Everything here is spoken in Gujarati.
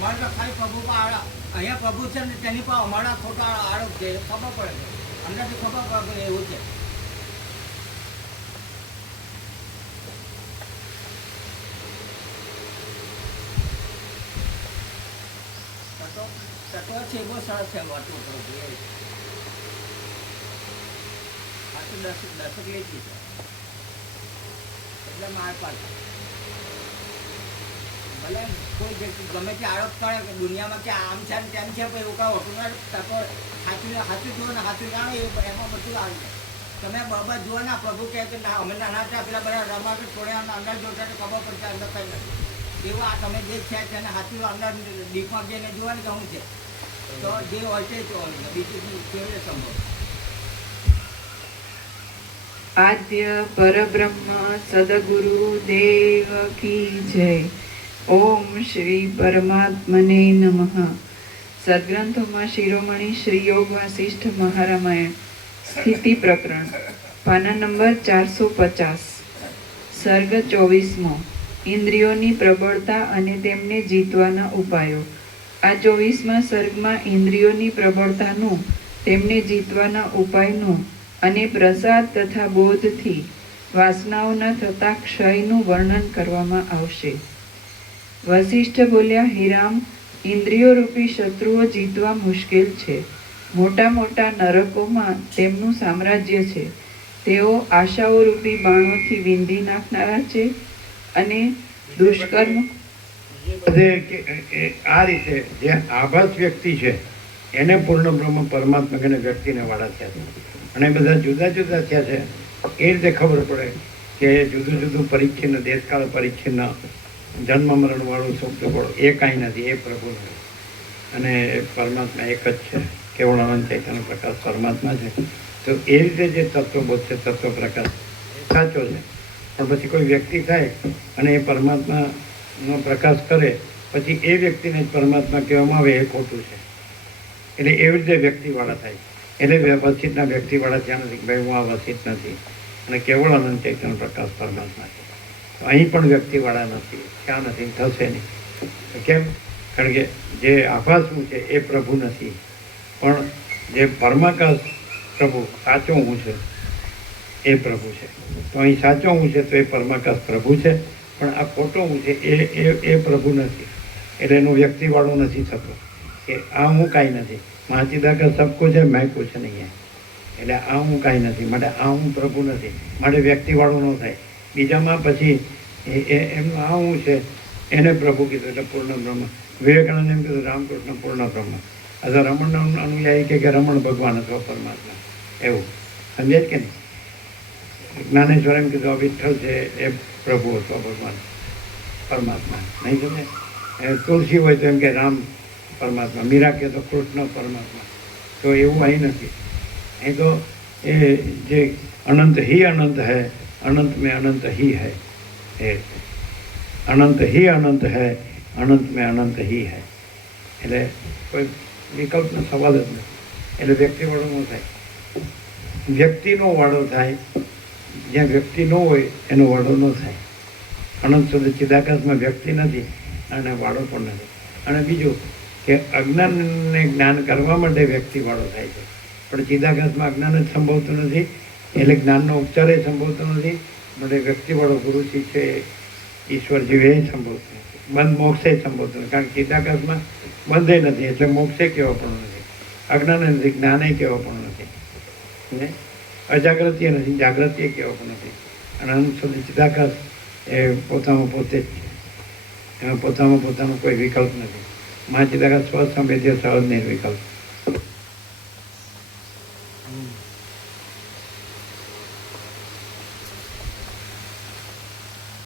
અમારે તો ખાલી પ્રભુ પર અહીંયા પ્રભુ છે ને તેની પર અમારા ખોટા આરોપ છે ખબર પડે છે, અંદરથી ખબર પડે એવું છે. તત્વ છે બહુ સરસ છે વાતું પ્રભુ એ આ તો દશક લેતી છે એટલે માર પાસે ભલે કોઈ વ્યક્તિ ગમે તે આરોપ કરે કે દુનિયામાં કે આમ છે ને તેમ છે પણ એવું કાંઈ હોતું નથી. તત્વ સાચું જુઓ ને સાચું જાણો એમાં બધું આવી જાય. તમે બરાબર જુઓ ને પ્રભુ કહે કે ના અમે નાના હતા પેલા બધા રમત થોડા અંદર જોતા તો ખબર પડશે અંદર કંઈ નથી. એવું આ તમે જે છે તેને સાચું અંદર ડીપમાં જઈને જુઓ ને કે શું છે તો જે હોય તે જોવાનું બીજું કેવી રીતે સંભવ. આદ્ય પરબ્રહ્મ સદગુરુ દેવ કી જય. ઓમ શ્રી પરમાત્મને નમઃ. સદગ્રંથોમાં શિરોમણી શ્રી યોગ વાસિષ્ઠ મહારામાયણ સ્થિતિ પ્રકરણ પાના નંબર 450 સર્ગ 24મો. ઇન્દ્રિયોની પ્રબળતા અને તેમને જીતવાના ઉપાયો. આ 24મા સર્ગમાં ઇન્દ્રિયોની પ્રબળતાનું, તેમને જીતવાના ઉપાયનું અને પ્રસાદ તથા બોધથી વાસનાઓના થતા ક્ષયનું વર્ણન કરવામાં આવશે. વશિષ્ઠ બોલ્યા, હે રામ, ઇન્દ્રિયો રૂપી શત્રુઓ જીતવા મુશ્કેલ છે. મોટા મોટા નરકોમાં તેમનું સામ્રાજ્ય છે. તેઓ આશાઓ રૂપી બાણોથી વિંધી નાખનારા છે અને દુષ્કર્મ. આ રીતે જે આભાસ વ્યક્તિ છે એને પૂર્ણ બ્રહ્મ પરમાત્મા એને વ્યક્તિને વાળા થયા છે અને બધા જુદા જુદા થયા છે. એ રીતે ખબર પડે કે જુદું જુદું પરિચ્છિન્ન, દેશકાળ પરિચ્છિન્ન, જન્મ મરણ વાળું સુખ વાળું એ કાંઈ નથી, એ પ્રભુ નથી. અને પરમાત્મા એક જ છે, કેવળ અનંત ચૈતન્ય પ્રકાશ પરમાત્મા છે. તો એ રીતે જે તત્વબોધ છે, તત્વ પ્રકાશ સાચો છે. પણ પછી કોઈ વ્યક્તિ થાય અને એ પરમાત્માનો પ્રકાશ કરે પછી એ વ્યક્તિને જ પરમાત્મા કહેવામાં આવે એ ખોટું છે. એટલે એવી રીતે વ્યક્તિવાળા થાય. એટલે વસિતના વ્યક્તિવાળા ત્યાં નથી, ભાઈ હું આ વસિત નથી અને કેવળ અનંત ચૈતન્ય પ્રકાશ પરમાત્મા છે. તો અહીં પણ વ્યક્તિવાળા નથી, ક્યાં નથી, થશે નહીં. કેમ? કારણ કે જે આભાસનું છે એ પ્રભુ નથી, પણ જે પરમાકાશ પ્રભુ સાચો હું છે એ પ્રભુ છે. તો અહીં સાચો હું છે તો એ પરમાકાશ પ્રભુ છે, પણ આ ખોટો હું છે એ પ્રભુ નથી. એટલે એનું વ્યક્તિવાળો નથી થતો કે આ હું કાંઈ નથી. મહાચિદાકા સબ કુછ છે, મેં કુછ નહીં હે. એટલે આ હું કાંઈ નથી, માટે આ હું પ્રભુ નથી, માટે વ્યક્તિવાળો ન થાય. બીજામાં પછી એમનું આ હું છે એને પ્રભુ કીધું, એટલે પૂર્ણ બ્રહ્મ. વિવેકાનંદ એમ કીધું રામકૃષ્ણ પૂર્ણ બ્રહ્મ. અથવા રમણના અનુયાયી કે રમણ ભગવાન અથવા પરમાત્મા, એવું સમજે જ કે નહીં. જ્ઞાનેશ્વર એમ કીધું વિઠ્ઠલ છે એ પ્રભુ અથવા ભગવાન પરમાત્મા, નહીં સમજે. તુલસી હોય તો એમ કે રામ પરમાત્મા, મીરા કહે તો કૃષ્ણ પરમાત્મા. તો એવું અહીં નથી. અહીં તો એ જે અનંત ही अनंत है, अनंत में अनंत ही है. अनंत ही अनंत है, अनंत में अनंत ही है. એટલે કોઈ વિકલ્પનો સવાલ જ નથી. એટલે વ્યક્તિવાળો ન થાય, વ્યક્તિનો વાળો થાય. જ્યાં વ્યક્તિ ન હોય એનો વાળો ન થાય. અનંત સુધી ચિદાકાશમાં વ્યક્તિ નથી અને વાળો પણ નથી. અને બીજું કે અજ્ઞાનને જ્ઞાન કરવા માટે વ્યક્તિવાળો થાય છે, પણ ચિદાકાશમાં અજ્ઞાન જ સંભવતું નથી, એટલે જ્ઞાનનો ઉપચાર એ સંભવતો નથી. માટે વ્યક્તિવાળો ગુરુ શિષ્ય ઈશ્વર જીવ એ સંભવતું નથી. બંધ મોક્ષે સંભવતું નથી, કારણ કે ચિદાકાશમાં બંધે નથી, એટલે મોક્ષે કેવો પણ નથી, અજ્ઞાન નથી, જ્ઞાને કેવો પણ નથી, ને અજાગૃતિ નથી, જાગૃતિ કેવો પણ નથી. અને અનંત સુધી ચિદાકાશ એ પોતામાં પોતે જ છે, એમાં પોતાનો કોઈ વિકલ્પ નથી. મા ચિદાકાશ સ્વસંવેદ્ય સહજ નિર્વિકલ્પ.